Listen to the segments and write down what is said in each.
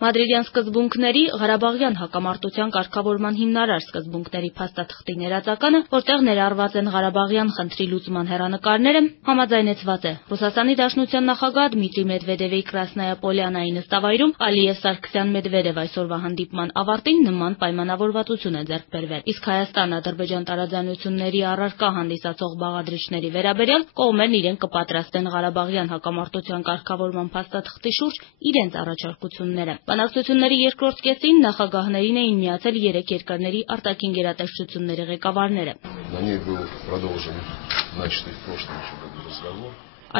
Մադրիդյան սկզբունքների Ղարաբաղյան հակամարտության կարգավորման հիմնարար սկզբունքների փաստաթղթի ներածականը, որտեղ ներառված են Ղարաբաղյան խնդրի լուծման հեռանկարները, համաձայնեցված է։ Ռուսաստանի Դաշնության նախագահ Դմիտրի Մեդվեդևի Կրասնայա Պոլյանայի նստավայրում Ալիև Սարգսյան-Մեդվեդև այսօրվա հանդիպման ավարտին նման պայմանավորվածություն է ձեռք բերվել։ Իսկ Հայաստան-Ադրբեջան տարաձայնությունների առարկա հանդիսացող բաղադրիչների վերաբերյալ կողմերն իրենք կպատրաստեն Ղարաբաղյան հակամարտության կարգավորման փաստաթղթի շուրջ իրենց առաջարկությունները։ Բանակցությունների երկրորդ կեսին նախագահներին էին միացել 3 երկրների արտաքին գերատեսչությունների ղեկավարները։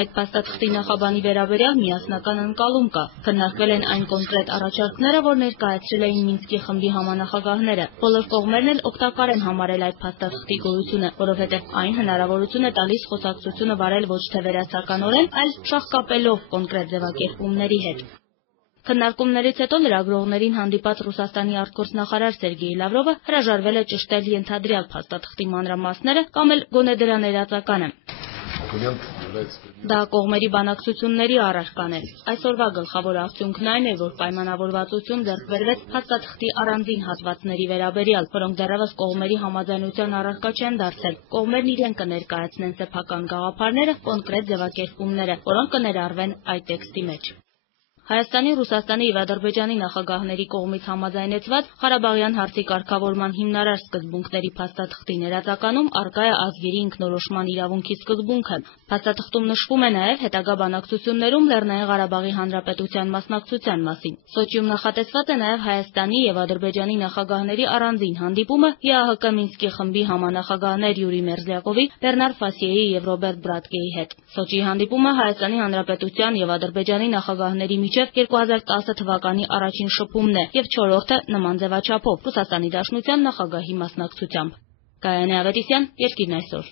Այդ փաստաթղթի նախաբանի վերաբերյալ միասնական ընկալում կա։ Քննարկվել են այն կոնկրետ առաջարկները, որ ներկայացրել էին Մինսկի խմբի համանախագահները։ Բոլոր կողմերն էլ օգտակար են համարել այդ փաստաթղթի գոյությունը, որովհետև այն հնարավորություն է տալիս խոսակցությունը վարել ոչ թե վերացականորեն, այլ շաղկապելով կոնկրետ ձևակերպումների հետ։ Քննարկումներից հետո լրագրողներին հանդիպած Ռուսաստանի արտգործնախարար Սերգեյ Լավրովը հրաժարվել է ճշտել ենթադրյալ փաստաթղթի մանրամասները կամ էլ գոնե դրա ներածականը։ Դա կողմերի բանակցությունների առարկան է։ Այսօրվա գլխավոր արդյունքն այն է, որ պայմանավորվածություն ձեռք բերվեց փաստաթղթի առանձին հատվածների վերաբերյալ, որոնք դեռևս կողմերի համաձայնության առարկա չեն դարձել։ Կողմերն իրենք կներկայացնեն սեփական գաղափարները, կոնկրետ ձևակերպումները, որոնք կներառվեն այդ տեքստի մեջ։ Հայաստանի, Ռուսաստանի և Ադրբեջանի նախագահների կողմից համաձայնեցված Ղարաբաղյան հարցի կարգավորման հիմնարար սկզբունքների փաստաթղթի ներածականում առկա է ազգերի ինքնորոշման իրավունքի սկզբունքը։ Փաստաթղթում նշվում է նաև հետագա բանակցություններում Լեռնային Ղարաբաղի Հանրապետության մասնակցության մասին։ Սոչիում նախատեսված է նաև Հայաստանի և Ադրբեջանի նախագահների առանձին հանդիպումը ԵԱՀԿ Մինսկի խմբի համանախագահներ Յուրի Մերզլյակովի, Բեռնար Ֆասիեի և Ռոբերտ Բրատկեի հետ։ Սոչիի հանդիպումը Հայաստանի Հանրապետության և Ադրբեջանի նախագահների միջև 2010 թվականի առաջին շփումն է և չորրորդը նման ձևաչափով Ռուսաստանի Դաշնության նախագահի մասնակցությամբ։ Գայանե Ավետիսյան, Երկիրն այսօր։